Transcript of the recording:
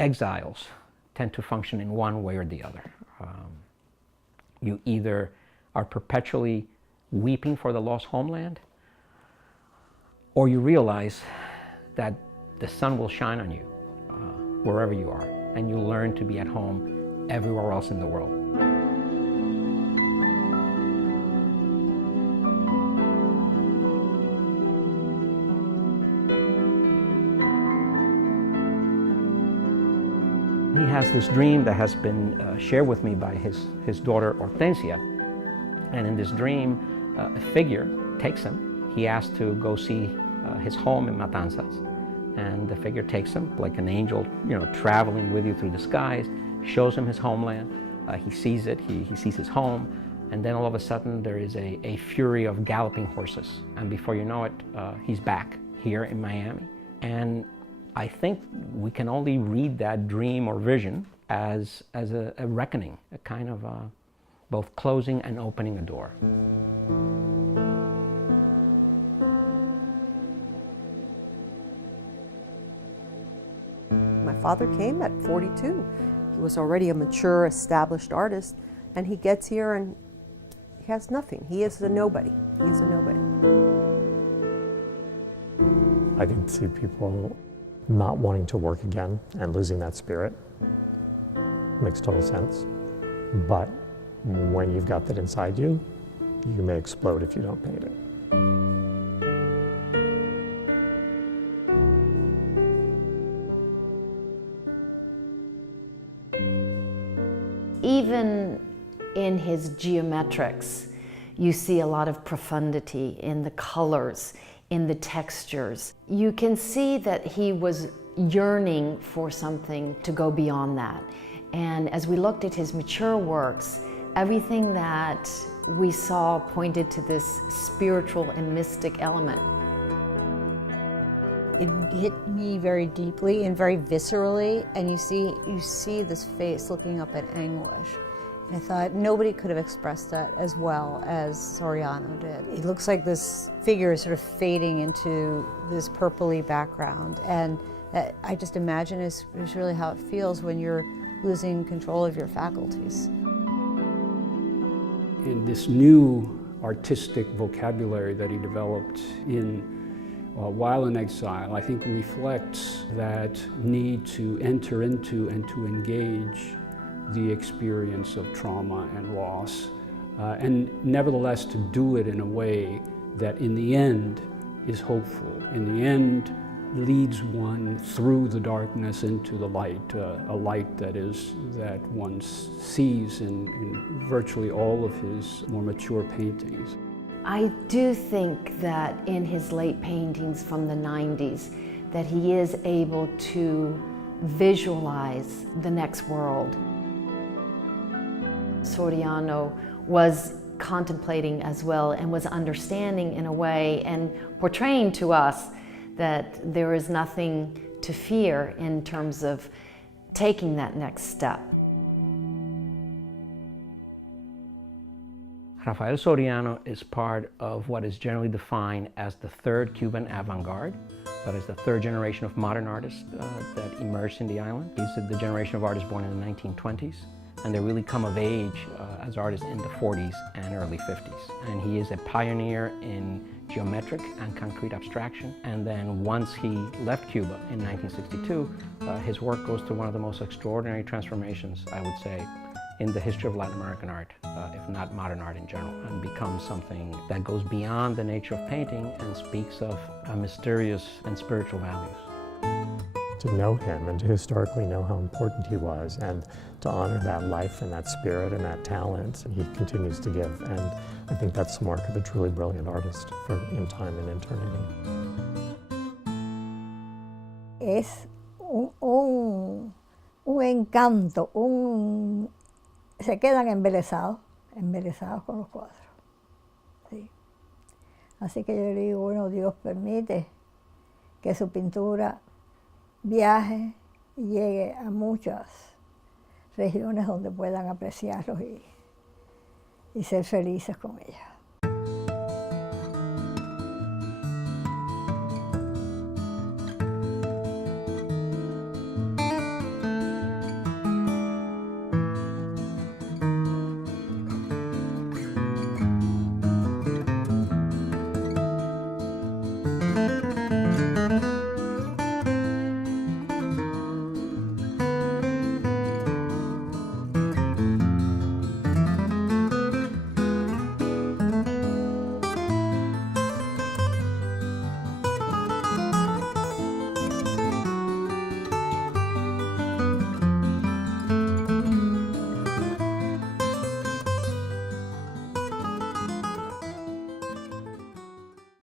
exiles tend to function in one way or the other. You either are perpetually weeping for the lost homeland, or you realize that the sun will shine on you wherever you are, and you learn to be at home everywhere else in the world. He has this dream that has been shared with me by his daughter Hortensia, and in this dream a figure takes him. He asks to go see his home in Matanzas, and the figure takes him like an angel, traveling with you through the skies, shows him his homeland. He sees it, he sees his home, and then all of a sudden there is a fury of galloping horses, and before you know it, he's back here in Miami. And I think we can only read that dream or vision as a reckoning, a kind of both closing and opening a door. My father came at 42. He was already a mature, established artist, and he gets here and he has nothing. He is a nobody. He is a nobody. I can see people not wanting to work again and losing that spirit. Makes total sense. But when you've got that inside you, you may explode if you don't paint it. Even in his geometrics, you see a lot of profundity in the colors, in the textures. You can see that he was yearning for something to go beyond that. And as we looked at his mature works, everything that we saw pointed to this spiritual and mystic element. It hit me very deeply and very viscerally, and you see this face looking up in anguish. And I thought nobody could have expressed that as well as Soriano did. It looks like this figure is sort of fading into this purpley background, and I just imagine is really how it feels when you're losing control of your faculties. In this new artistic vocabulary that he developed while in exile, I think reflects that need to enter into and to engage the experience of trauma and loss, and nevertheless to do it in a way that in the end is hopeful, in the end leads one through the darkness into the light, a light that one sees in virtually all of his more mature paintings. I do think that in his late paintings from the 90s, that he is able to visualize the next world. Soriano was contemplating as well and was understanding in a way and portraying to us that there is nothing to fear in terms of taking that next step. Rafael Soriano is part of what is generally defined as the third Cuban avant-garde. That is the third generation of modern artists that emerged in the island. He's the generation of artists born in the 1920s, and they really come of age as artists in the 40s and early 50s. And he is a pioneer in geometric and concrete abstraction. And then once he left Cuba in 1962, his work goes through one of the most extraordinary transformations, I would say, in the history of Latin American art, if not modern art in general, and becomes something that goes beyond the nature of painting and speaks of mysterious and spiritual values. To know him and to historically know how important he was, and to honor that life and that spirit and that talent he continues to give. And I think that's the mark of a truly brilliant artist in time and eternity. Es un encanto, se quedan embelesados con los cuadros. Sí. Así que yo le digo, bueno, Dios permite que su pintura viaje y llegue a muchas regiones donde puedan apreciarlos y ser felices con ella.